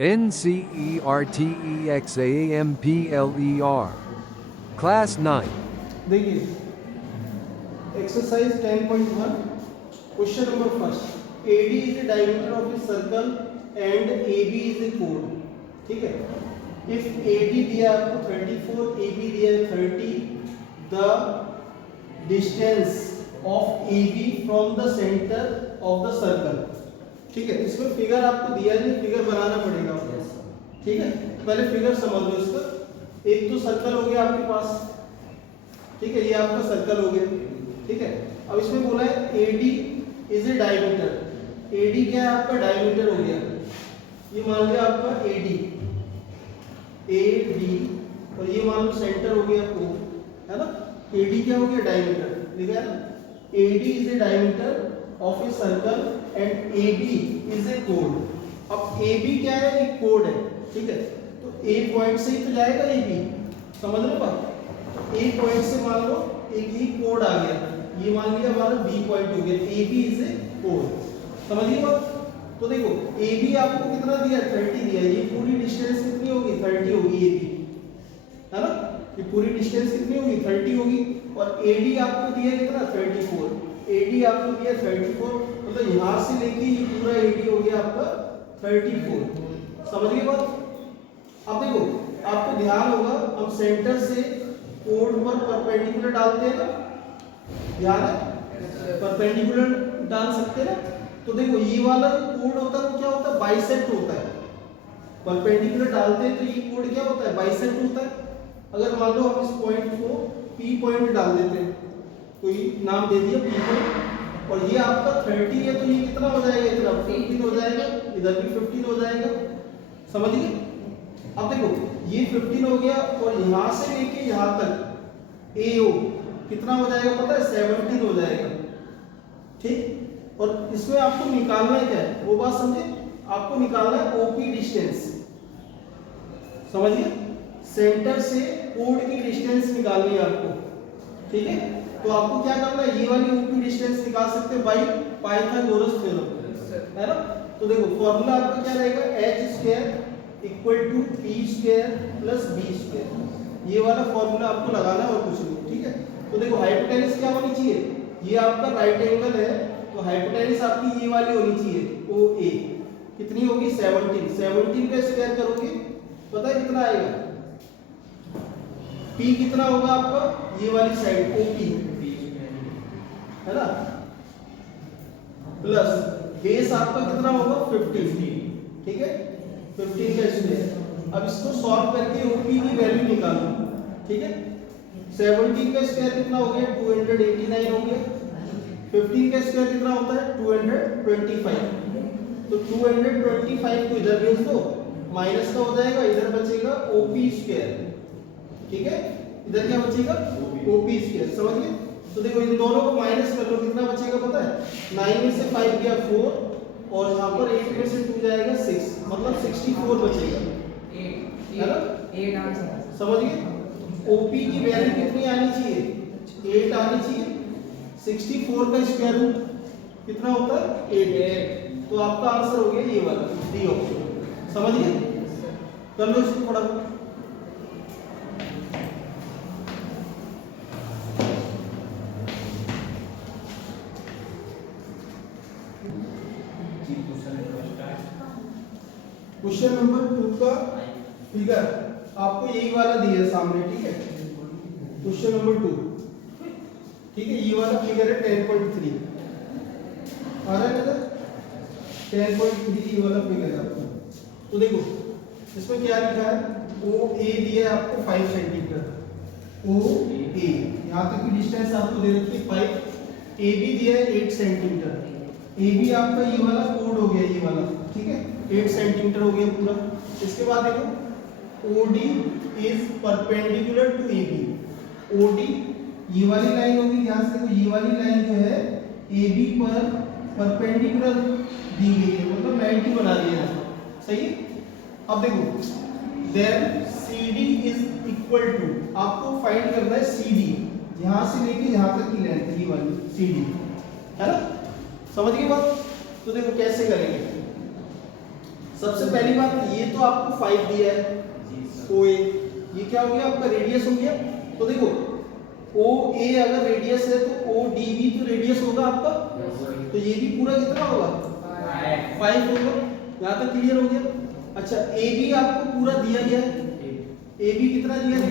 NCERTEXAMPLER Class 9 देखिए exercise 10.1 question number first AD is the diameter of a circle and AB is a code. ठीक है, if AD दिया आपको 34, AB दिया है 30, the distance of AB from the centre of the circle. ठीक है, इसमें फिगर आपको दिया नहीं, फिगर बनाना पड़ेगा। ठीक है, पहले फिगर समझ लो इसका। एक तो सर्कल हो गया आपके पास, ठीक है, ये आपका सर्कल हो गया। ठीक है, अब इसमें बोला है AD is a diameter. AD क्या है आपका? डायमीटर हो गया। ये मान लिया आपका AD और ये मान लो सेंटर हो गया O, है ना। AD क्या हो गया? डायमीटर लिखा है ना। AD is a diameter of a circle and AB is a code. अब AB क्या है? एक कोड है। ठीक है, तो A पॉइंट से ही तो जाएगा AB, समझ लो बात। A पॉइंट से मान लो एक ही कोड आ गया, ये मान लिया हमारा B पॉइंट हो गया। AB इज ए कोड, समझिए बात। तो देखो AB आपको कितना दिया? 30 दिया। ये पूरी डिस्टेंस कितनी होगी? 30 होगी AB, है ना। ये पूरी डिस्टेंस कितनी होगी? 30 होगी। और AD आपको दिया कितना? 34। AD आपको दिया 34, मतलब यहां से लेके ये पूरा AD हो गया आपका 34, समझिए बात। अब देखो आपको ध्यान होगा, हम सेंटर से कोड पर परपेंडिकुलर डालते हैं ना, ध्यान है, परपेंडिकुलर डाल सकते हैं ना। तो देखो ये वाला कोड होता है वो क्या होता है? बाइसेक्ट होता है। परपेंडिकुलर डालते हैं तो ये कोड क्या होता है? बाइसेक्ट होता है। अगर मान लो हम इस पॉइंट को P पॉइंट डाल देते हैं, कोई नाम दे दिया P पॉइंट, और ये आपका 30 है, तो ये कितना हो जाएगा? इतना 15 हो जाएगा, इधर भी 15 हो जाएगा, समझिए। अब देखो ये 15 हो गया, और यहां से लेके यहां तक AO कितना हो जाएगा पता है? 17 हो जाएगा। ठीक, और इसमें आपको निकालना है क्या है? वो बात समझे, आपको निकालना है OP डिस्टेंस, समझिए। सेंटर से कोड की डिस्टेंस निकालनी है आपको। ठीक है, तो आपको क्या करना है? ये वाली OP डिस्टेंस निकाल सकते हैं बाई पाइथागोरस थ्योरम, है ना। तो देखो फॉर्मूला आपका क्या रहेगा? h² equal to p² plus b²। ये वाला फॉर्मूला आपको लगाना है और कुछ नहीं। ठीक है, तो देखो हाइपोटेनस क्या होनी चाहिए? ये आपका राइट एंगल है, तो हाइपोटेनस आपकी ये वाली होनी चाहिए OA। कितनी होगी? 17। 17 का स्क्वायर करोगे पता है कितना आएगा? P कितना होगा आपका? ये वाली साइड OP, है ना, प्लस बेस आपका कितना होगा? 15। ठीक है, 15 का स्क्वायर। अब इसको सॉल्व करके OP की वैल्यू निकालो। ठीक है, 17 का स्क्वायर कितना हो गया? 289 हो गया। 15 का स्क्वायर कितना होता है? 225। तो 225 को इधर भेज दो, माइनस का हो जाएगा, इधर बचेगा OP²। ठीक है, इधर क्या बचेगा? OP², समझिए। तो देखो इन दोनों को माइनस कर लो, कितना बचेगा पता है? 9 में से 5 गया 4, और यहाँ पर 8 में से 2 जाएगा 6, मतलब 64 बचेगा, है ना। 8 आंसर, समझिए। OP की वैल्यू कितनी आनी चाहिए? 8 आनी चाहिए। 64 का स्क्वायर रूट कितना होता है? 8। तो आपका आंसर हो गया ये वाला डी ऑप्शन, समझिए। कर लो इसको थोड़ा। क्वेश्चन नंबर 2 का फिगर आपको यही वाला दिया है सामने। ठीक है, क्वेश्चन नंबर 2, ठीक है, ये वाला फिगर है 10.3 आ रहा है ना, 10.3 ये वाला फिगर है आपको। तो देखो इसमें क्या लिखा है? OA दिया है आपको 5 सेंटीमीटर, OA यहाँ तक की डिस्टेंस आपको दे रखी है 5। AB दिया है 8 सेंटीमीटर। AB आपका ये वाला कोड हो गया, ये वाला, ठीक है, 8 सेंटीमीटर हो गया पूरा। इसके बाद देखो OD is perpendicular to AB। OD ये वाली लाइन होगी, ध्यान से देखो, ये वाली लाइन जो है AB पर परपेंडिकुलर दी गई है, मतलब 90 बना दिया है, सही है। अब देखो then CD is equal to, आपको फाइंड करना है CD, यहां से लेके यहां तक की लेंथ, ये वाली CD, है ना, समझ गए बात। तो देखो कैसे करेंगे, सबसे पहली बात, ये तो आपको 5 दिया है ओ ए, ये क्या हो गया आपका रेडियस हो गया। तो देखो ओ ए अगर रेडियस है तो ओ डी भी तो रेडियस होगा आपका, तो ये भी पूरा कितना होगा 5 होगा। यहाँ तक क्लियर हो गया। अच्छा ए बी आपको पूरा दिया गया है, ए बी कितना दिया है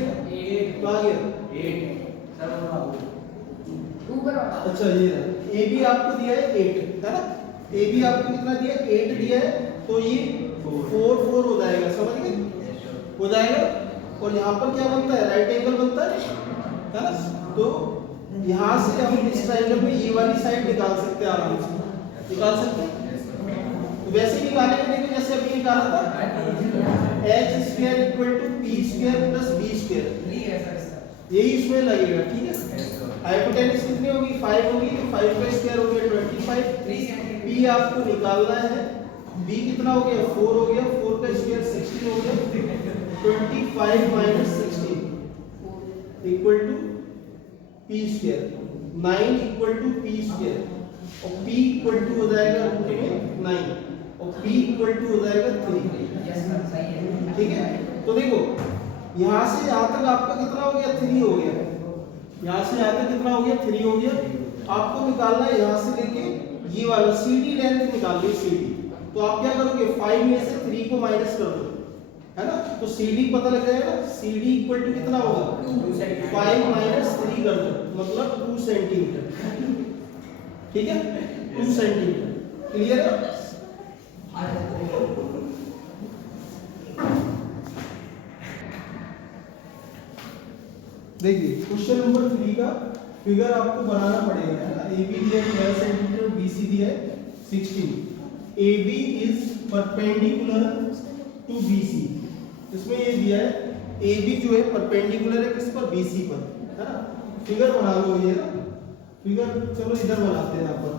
तो आ गया 8 अच्छा ये ए बी आपको दिया है 8 है ना, ए बी आपको कितना दिया है 8 दिया है, तो ये 4 4 हो जाएगा, समझ गए हो जाएगा। और यहाँ पर क्या बनता है राइट एंगल बनता है ना, तो यहाँ से हम इस ट्रायंगल में ये वाली साइड निकाल सकते हैं, आराम से निकाल सकते हैं। तो वैसे ही निकालेंगे देखो जैसे अभी निकाला था H square equal to P square plus B square, यही इसमें लगेगा, ठीक है। हाइपोटेन्यूज कितनी होगी 5 होगी, तो 5 का स्क्वायर हो गया 25, पी आपको निकालना है, बी कितना हो गया 4 हो गया, 4 का स्क्वायर 16 हो गया, 25 minus 16 equal to P square, 9 equal to P square, और p इक्वल टू हो जाएगा रूट में 9 और p इक्वल टू हो जाएगा 3, ठीक है। तो देखो यहाँ से यहाँ तक आपका कितना हो गया 3 हो गया, यहाँ से यहाँ तक कितना हो गया 3 हो गया। आपको निकालना है यहाँ से लेके ये वाला CD लेंथ निकाल लो CD, तो आप क्या करोगे 5 में से 3 को माइनस कर दो, है ना, तो CD पता लग जाएगा, CD इक्वल टू कितना होगा 5 माइनस 3 कर दो, मतलब 2 सेंटीमीटर, ठीक है 2 सेंटीमीटर, क्लियर है। देखिए क्वेश्चन नंबर 3 का फिगर आपको बनाना पड़ेगा, है ना। ए बी दिया है 12 सेंटीमीटर, बी सी दिया है 16, A B is perpendicular to B C, इसमें ये दिया है ए बी जो है परपेंडिकुलर है किस पर बी सी पर, है ना। फिगर बना लो ये ना फिगर, चलो इधर बनाते हैं यहाँ पर,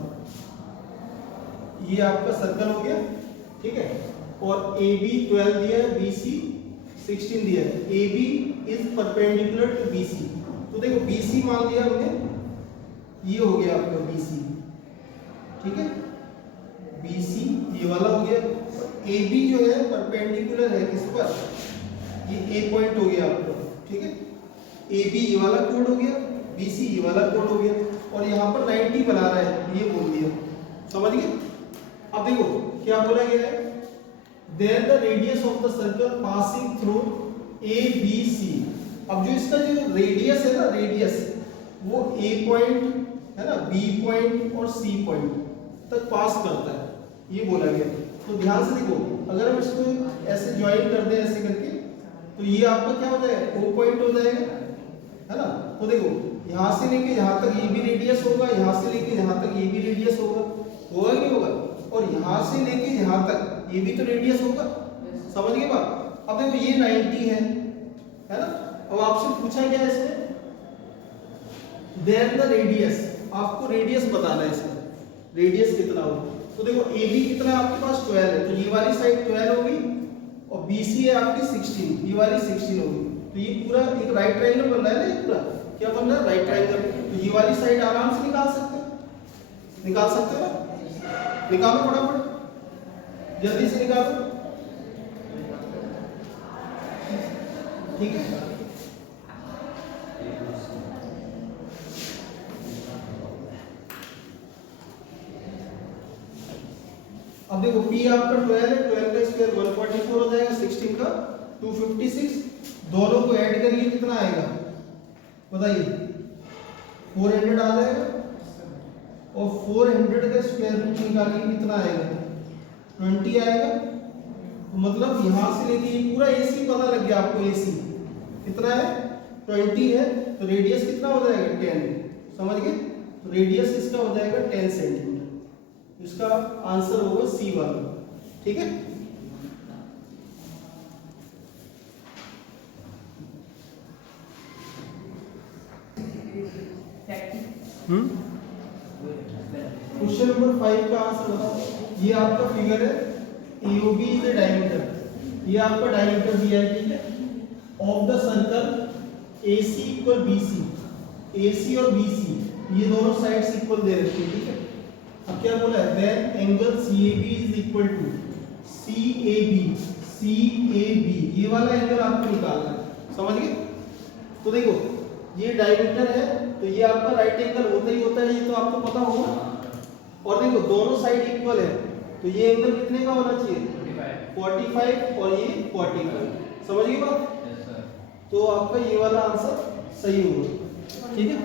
ये आपका सर्कल हो गया, ठीक है, और ए बी 12 दिया है, बी सी 16 दिया है, A B is perpendicular to B C, तो देखो बी सी मान लिया हमने, ये हो गया आपका बी सी, ठीक है, बी सी ये वाला हो गया, ए बी जो है परपेंडिकुलर है किस पर, ये ए पॉइंट हो गया आपका, ठीक है, ए बी ये वाला कोड हो गया, बी सी ये वाला कोड हो गया, और यहाँ पर 90 बना रहा है, ये बोल दिया, समझ गए। अब देखो क्या बोला गया है, there the radius of the circle passing through A B C. अब जो इसका जो रेडियस है ना, रेडियस वो ए पॉइंट है ना, बी पॉइंट और सी पॉइंट तक पास करता है, ये बोला गया। तो ध्यान से देखो, अगर हम इसको ऐसे ज्वाइन कर दें ऐसे करके, तो ये आपका क्या हो जाएगा ओ पॉइंट हो जाएगा, है ना। तो देखो यहाँ से लेके यहाँ तक ये भी रेडियस होगा, यहाँ से लेके यहाँ तक ये भी रेडियस होगा, होगा कि नहीं होगा, और यहाँ से लेके यहाँ तक ये भी तो रेडियस होगा, समझ गए बात। अब देखो ये 90 है ना। अब आपसे पूछा गया इसमें देयर द रेडियस, आपको रेडियस बताना है इसमें, रेडियस कितना होगा। तो देखो ए बी कितना है आपके पास 12 है, तो ये वाली साइड 12 होगी, और बी सी है आपकी 16, ये वाली 16 होगी, तो ये पूरा एक राइट ट्रायंगल बन रहा है ना, ये पूरा क्या बन रहा है राइट ट्रायंगल। तो ये वाली साइड आराम से निकाल सकते हो ना, निकालो फटाफट, जल्दी से निकालो, ठीक है। अब देखो P आपका 12 है, 12 का स्क्वायर 144 हो जाएगा, 16 का 256, दोनों को ऐड करिए कितना आएगा बताइए, 400 आ जाएगा, और 400 का स्क्वायर रूट निकालिए कितना आएगा 20 आएगा। तो मतलब यहाँ से लेके ये पूरा AC पता लग गया आपको, AC कितना है 20 है, तो रेडियस कितना हो जाएगा 10, समझ गए। तो रेडियस इसका हो जाएगा 10 सेंटीमीटर, इसका आंसर होगा सी वाला, ठीक है। क्वेश्चन नंबर 5 का आंसर बताओ। ये आपका फिगर है, AOB इज ए डायमीटर, ये आपका डायमीटर दिया है, ठीक है, of the circle AC equal BC, AC और BC ये दोनों साइड्स इक्वल दे रखी है, ठीक है। अब क्या बोला है, then angle CAB is equal to CAB ये वाला एंगल आपको निकालना है, समझ गए? तो देखो ये डायमीटर है, तो ये आपका राइट एंगल होता ही होता है, ये तो आपको पता होगा। और देखो दोनों साइड इक्वल है, तो ये एंगल कितने का होना चाहिए? 45 और ये 45, समझ गए बात? तो आपका ये वाला आंसर सही होगा, ठीक है।